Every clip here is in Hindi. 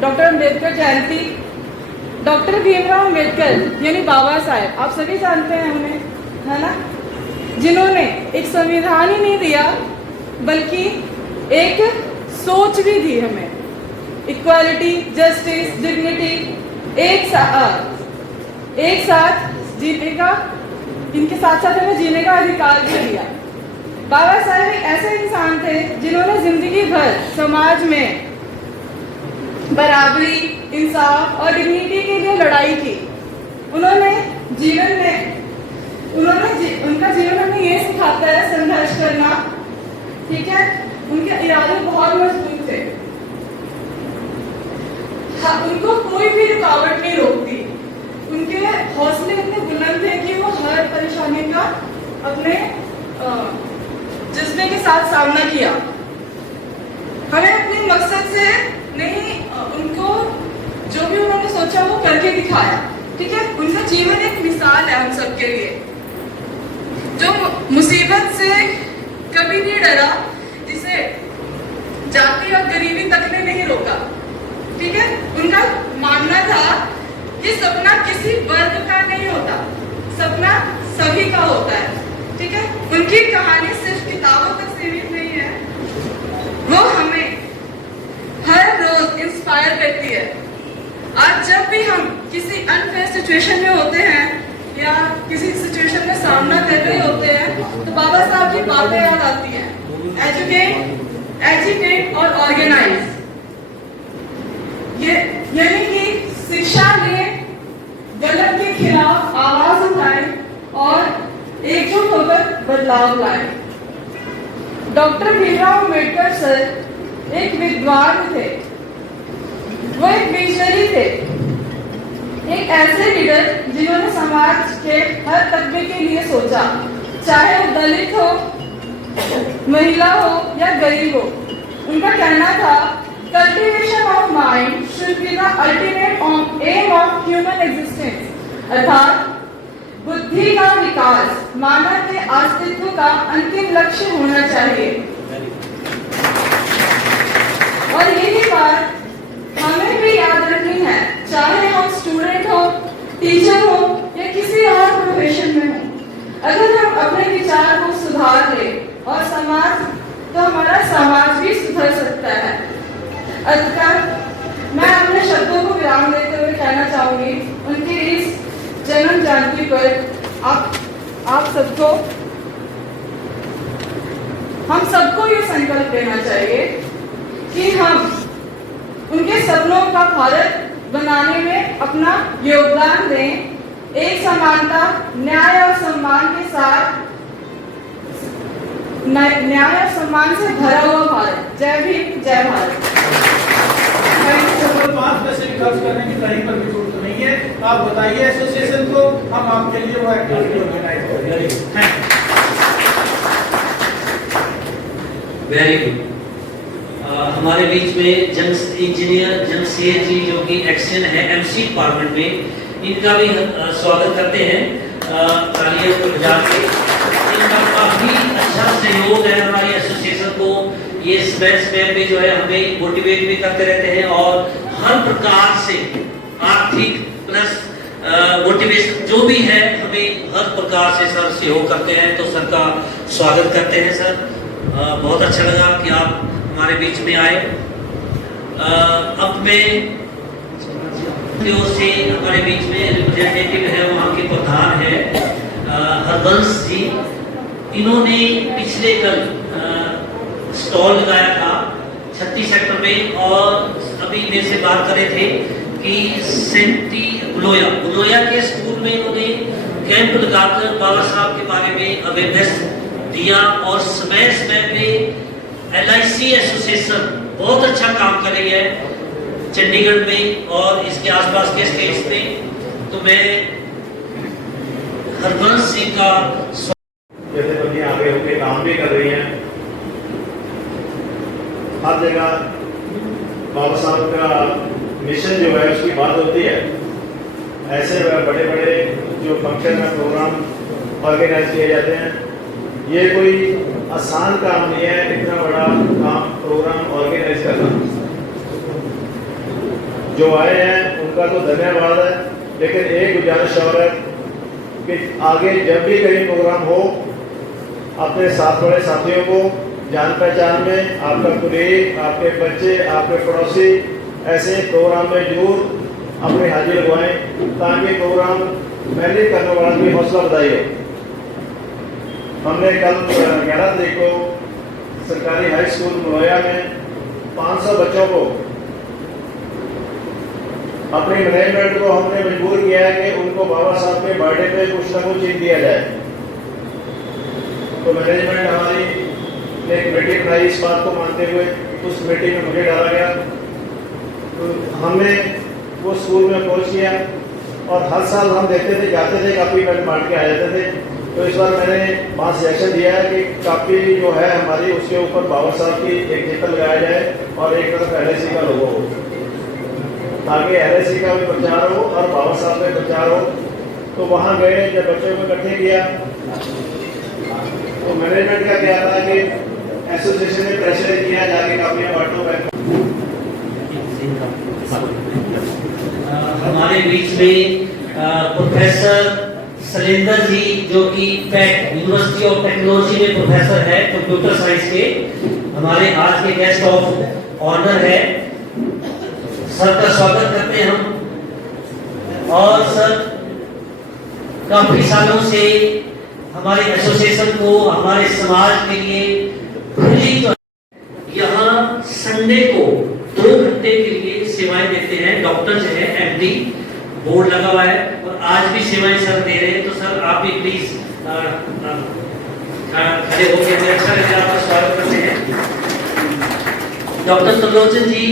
डॉक्टर अम्बेडकर जयंती। डॉक्टर भीमराव अम्बेडकर यानी बाबा साहेब, आप सभी जानते हैं उन्हें, है ना, जिन्होंने एक संविधान ही नहीं दिया बल्कि एक सोच भी दी हमें, इक्वालिटी, जस्टिस, डिग्निटी, एक साथ जीने का, इनके साथ साथ हमें जीने का अधिकार भी दिया। बाबा साहेब एक ऐसे इंसान थे जिन्होंने जिंदगी भर समाज में बराबरी, इंसाफ और डिग्निटी के लिए लड़ाई की। उनका जीवन हमें ये सिखाता है संघर्ष करना, ठीक है। उनके इरादे बहुत मजबूत थे, उनको कोई भी रुकावट नहीं रोकती। उनके हौसले इतने बुलंद थे कि वो हर परेशानी का अपने जज्बे के साथ सामना किया। हमें अपने मकसद से नहीं, उनको जो भी उन्होंने सोचा वो करके दिखाया, ठीक है। उनका जीवन एक मिसाल है हम सबके लिए, जो मुसीबत से कभी नहीं डरा, जिसे जाति और गरीबी तक ने नहीं रोका, ठीक है। उनका मानना था कि सपना किसी वर्ग का नहीं होता, सपना सभी का होता है, ठीक है। उनकी कहानी सिर्फ किताबों तक सीमित नहीं है, वो हमें हर रोज इंस्पायर करती है। आज जब भी हम किसी अनफेयर सिचुएशन में होते हैं या किसी सिचुएशन में सामना कर रहे होते हैं तो बाबा साहब की बातें याद आती हैं, एजुकेट और ऑर्गेनाइज, यानी कि शिक्षा लें, गलत के खिलाफ आवाज उठाएं और एकजुट होकर बदलाव लाएं। डॉक्टर भीमराव अम्बेडकर सर एक विद्वान थे, वो एक विजनरी थे, एक ऐसे लीडर जिन्होंने समाज के हर तबके के लिए सोचा, चाहे वो दलित हो, महिला हो या गरीब हो। उनका कहना था, cultivation of mind should be the ultimate aim of human existence, अर्थात बुद्धि का विकास मानव के अस्तित्व का अंतिम लक्ष्य होना चाहिए। और यही बात हमें भी याद रखनी है, चाहे हम स्टूडेंट हो, टीचर हो या किसी और प्रोफेशन में हो। अगर हम अपने विचार को सुधार ले और तो हमारा समाज भी सुधर सकता है। अतः मैं अपने शब्दों को विराम देते हुए कहना चाहूंगी, उनकी इस जन्म जयंती पर आप सबको, हम सबको ये संकल्प लेना चाहिए कि हम उनके सपनों का भारत बनाने में अपना योगदान दें, एक समानता, न्याय और सम्मान के साथ, न्याय और सम्मान से भरा हुआ भारत। जय भीम, जय भारत। ₹5 भी खर्च करने की कहीं पर भी जरूरत नहीं है। आप बताइए एसोसिएशन को, हम आपके लिए वो एक्टिविटी ऑर्गेनाइज करेंगे। Very good. हमारे बीच में इंजीनियर जमशेद जी, जो कि एक्शन है एमसी डिपार्टमेंट में, इनका भी स्वागत करते हैं तालियों को बजा के। इनका काफी अच्छा सहयोग है हमारी एसोसिएशन को, ये समय में जो है हमें मोटिवेट भी करते रहते हैं और हर प्रकार से आर्थिक प्लस मोटिवेशन जो भी है हमें हर प्रकार से सर सहयोग करते हैं। तो सर का स्वागत करते हैं सर। बहुत अच्छा लगा कि आप हमारे बीच में आए। अब मैं की ओर से हमारे बीच में रिप्रेजेंटेटिव है, वहाँ के प्रधान है हरबंश जी। इन्होंने पिछले कल स्टॉल लगाया था 36 सेक्टर में और अभी मेरे से बात कर रहे थे कि सेंटी बुलोया के स्कूल में इन्होंने कैंप लगाकर बाबा साहब के बारे में अवेयरनेस दिया और समय समय पे LIC एसोसिएशन बहुत अच्छा काम कर रही है चंडीगढ़ में और इसके आसपास के स्टेट्स में। तो मैं हरबंश जी का जैसे आगे होकर काम भी कर रही हैं, हर जगह बाबा साहब का मिशन जो है उसकी बात होती है। ऐसे बड़े बड़े जो फंक्शन में प्रोग्राम ऑर्गेनाइज किए जाते हैं, ये कोई आसान काम नहीं है, इतना बड़ा काम प्रोग्राम ऑर्गेनाइज करना। जो आए हैं उनका तो धन्यवाद है, लेकिन एक गुजारिश और है कि आगे जब भी कहीं प्रोग्राम हो, अपने साथ वाले साथियों को जान पहचान में, आपका कुलीग, आपके बच्चे, आपके पड़ोसी ऐसे प्रोग्राम में जरूर अपनी हाजिरी लगवाएं, ताकि प्रोग्राम मैनेज करने वाला की हौसला बधाई हो। हमने कल 11 तारीख को सरकारी हाई स्कूल मलोया में 500 बच्चों को, अपनी मैनेजमेंट को हमने मजबूर किया है कि उनको बाबा साहब के बर्थडे पे कुछ ना कुछ चीज दिया जाए। तो मैनेजमेंट हमारी ने एक कमेटी बनाई इस बात को मानते हुए, उस कमेटी में मुझे डाला गया। तो हमने वो स्कूल में अप्रोच किया और हर साल हम देखते थे, जाते थे, कापी पेन बांट के आ जाते थे। तो इस बार मैंने वहाँ सजेशन दिया है कि कापी जो है हमारी, उसके ऊपर बाबा साहब की एक चित्र लगाया जाए और एक तरफ LIC का लोगो हो, ताकि LIC का भी प्रचार हो और बाबा साहब का प्रचार हो। तो वहाँ गए, जब बच्चों को इकट्ठे किया तो मैनेजमेंट का क्या था कि एसोसिएशन ने प्रेशर किया, जाके कापियां बांटो। हमारे बीच में प्रोफेसर सलेंदर जी, जो कि पैट यूनिवर्सिटी ऑफ टेक्नोलॉजी में प्रोफेसर है कंप्यूटर साइंस के, हमारे आज के गेस्ट ऑफ ऑनर है। सर का स्वागत करते हैं हम। और सर काफी सालों से हमारे एसोसिएशन को, हमारे समाज के लिए प्रेरित, यहाँ संडे को 2 घंटे के लिए सेवाएं देते हैं। डॉक्टर जो है MD बोर्ड लगा हुआ है और आज भी सेवाएं सर दे रहे हैं। तो सर आप भी प्लीज खड़े होकर अच्छा लगे, आपका स्वागत करते हैं। डॉक्टर त्रिलोचन जी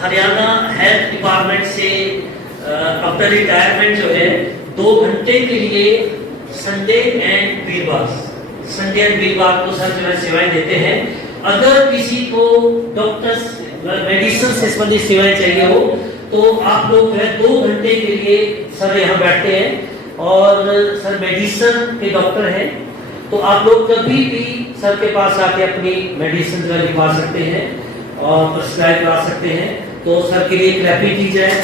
हरियाणा हेल्थ डिपार्टमेंट से अपना रिटायरमेंट जो है 2 घंटे के लिए संडे एंड वीरवार को सर जो है सेवाएं देते हैं। अगर किसी को डॉक्टर्स मेडिसिन से संबंधित सेवाएं चाहिए हो तो आप लोग जो है 2 घंटे के लिए सर यहाँ बैठते हैं और सर मेडिसिन के डॉक्टर हैं। तो आप लोग कभी भी सर के पास आके अपनी मेडिसिन जो है लिखवा सकते हैं और प्रिस्क्राइब करा सकते हैं। तो सर के लिए क्लैपिंग की जाए।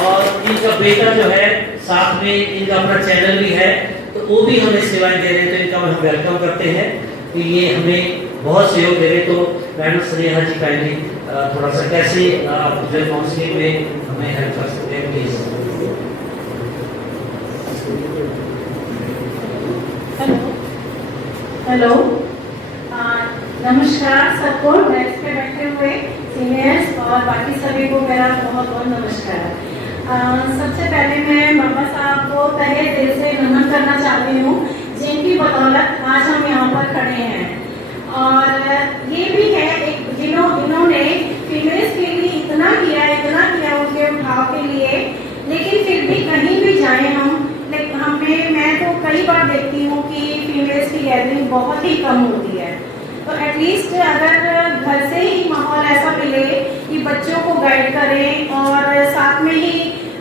और इनका बेटा जो है साथ में, इनका अपना चैनल भी है, तो वो भी हमें सेवाएं दे रहे हैं। तो इनका हम वेलकम करते हैं कि ये हमें बहुत सहयोग दे रहे। तो मैडम स्नेहा जी काइंडली थोड़ा सा कैसे आप जो काउंसलिंग में हमें हेल्प कर सकते हैं प्लीज। हेलो, नमस्कार सबको, डेस्क पे बैठे हुए सीनियर्स और बाकी सभी को मेरा बहुत बहुत नमस्कार। सबसे पहले मैं बाबा साहब को तहे दिल से नमन करना चाहती हूँ, जिनकी बदौलत आज हम यहाँ पर खड़े हैं। और ये भी है इन्होंने फीमेल्स के लिए इतना किया उनके उठाव के लिए, लेकिन फिर भी कहीं भी जाए मैं तो कई बार देखती हूँ कि फीमेल्स की गैदरिंग बहुत ही कम होती है। तो एटलीस्ट अगर घर से ही माहौल ऐसा मिले कि बच्चों को गाइड करें और साथ में ही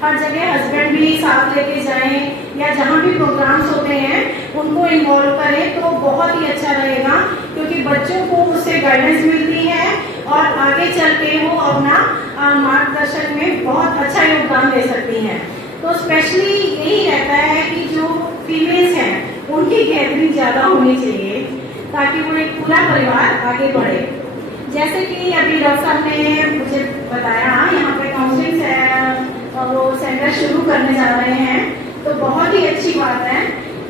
हर जगह हस्बैंड भी साथ लेके जाएं या जहाँ भी प्रोग्राम्स होते हैं उनको इन्वॉल्व करें तो बहुत ही अच्छा रहेगा, क्योंकि बच्चों को उससे गाइडेंस मिलती है और आगे चल के वो अपना मार्गदर्शन में बहुत अच्छा योगदान दे सकती हैं। तो स्पेशली यही रहता है कि जो फीमेल्स हैं उनकी गैदरिंग ज़्यादा होनी चाहिए ताकि वो एक पूरा परिवार आगे बढ़े। जैसे कि अभी डॉक्टर साहब ने मुझे बताया, यहाँ पे काउंसलिंग वो सेंटर शुरू करने जा रहे हैं, तो बहुत ही अच्छी बात है।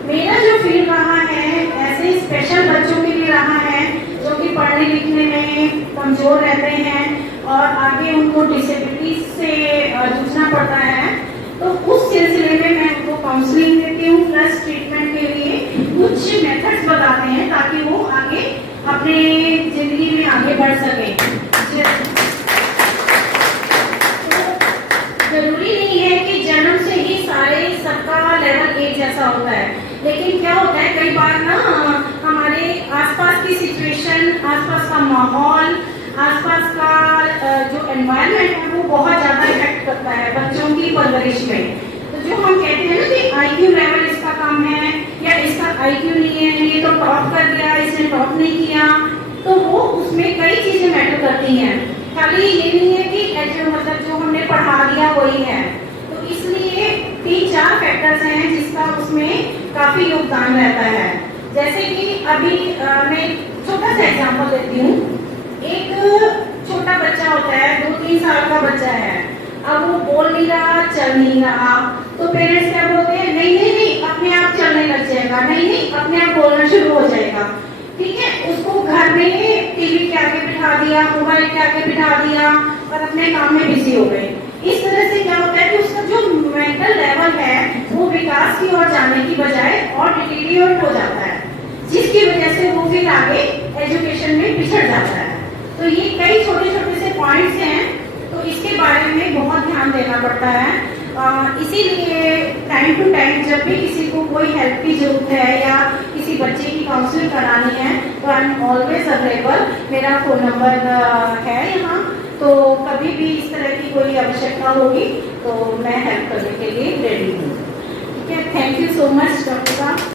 मेरा जो फील्ड रहा है ऐसे स्पेशल बच्चों के लिए रहा है जो कि पढ़ने लिखने में कमजोर रहते हैं और आगे उनको डिसेबिलिटी से जूझना पड़ता है। तो उस सिलसिले में मैं उनको काउंसलिंग देती हूँ, प्लस ट्रीटमेंट के लिए कुछ मेथड्स बताते हैं ताकि वो आगे अपने जिंदगी में आगे बढ़ सके। जरूरी नहीं है कि जन्म से ही सारे सबका लेवल एक जैसा होता है, लेकिन क्या होता है कई बार ना हमारे आसपास की सिचुएशन, आसपास का माहौल, आसपास का जो एनवायरनमेंट है वो बहुत ज़्यादा इफेक्ट करता है बच्चों की परवरिश में। तो जो हम कहते हैं ना कि IQ लेवल इसका कम है या इसका IQ नहीं है, ये तो टॉप कर दिया, इसने टॉप नहीं किया, तो वो उसमें कई चीज़ें मैटर करती हैं। खाली ये नहीं है कि जो मतलब जो हमने पढ़ा दिया वही है। तो इसलिए 3-4 फैक्टर्स हैं जिसका उसमें काफी योगदान रहता है। जैसे कि अभी मैं छोटा सा एग्जांपल देती हूँ। एक छोटा बच्चा होता है, 2-3 साल का बच्चा है, अब वो बोल नहीं रहा, चल नहीं रहा, तो पेरेंट्स क्या बोलते हैं, नहीं नहीं नहीं अपने आप चलने लग जाएगा, नहीं नहीं अपने आप बोलना शुरू हो जाएगा। ठीक है, उसको घर में टीवी के आगे बिठा दिया, मोबाइल के आगे बिठा दिया और अपने काम में बिजी हो गए। इस तरह से क्या होता है कि उसका जो मेंटल लेवल है वो विकास की ओर जाने की बजाय और डिटीरियोरेट हो जाता है, जिसकी वजह से वो फिर आगे एजुकेशन में पिछड़ जाता है। तो ये कई छोटे छोटे से पॉइंट्स हैं, तो इसके बारे में बहुत ध्यान देना पड़ता है। इसीलिए टाइम टू टाइम जब भी किसी को कोई हेल्प की जरूरत है या किसी बच्चे की काउंसलिंग करानी है तो आई एम ऑलवेज अवेलेबल। मेरा फ़ोन नंबर है यहाँ, तो कभी भी इस तरह की कोई आवश्यकता होगी तो मैं हेल्प करने के लिए रेडी हूँ। ठीक है, thank you so much doctor साहब।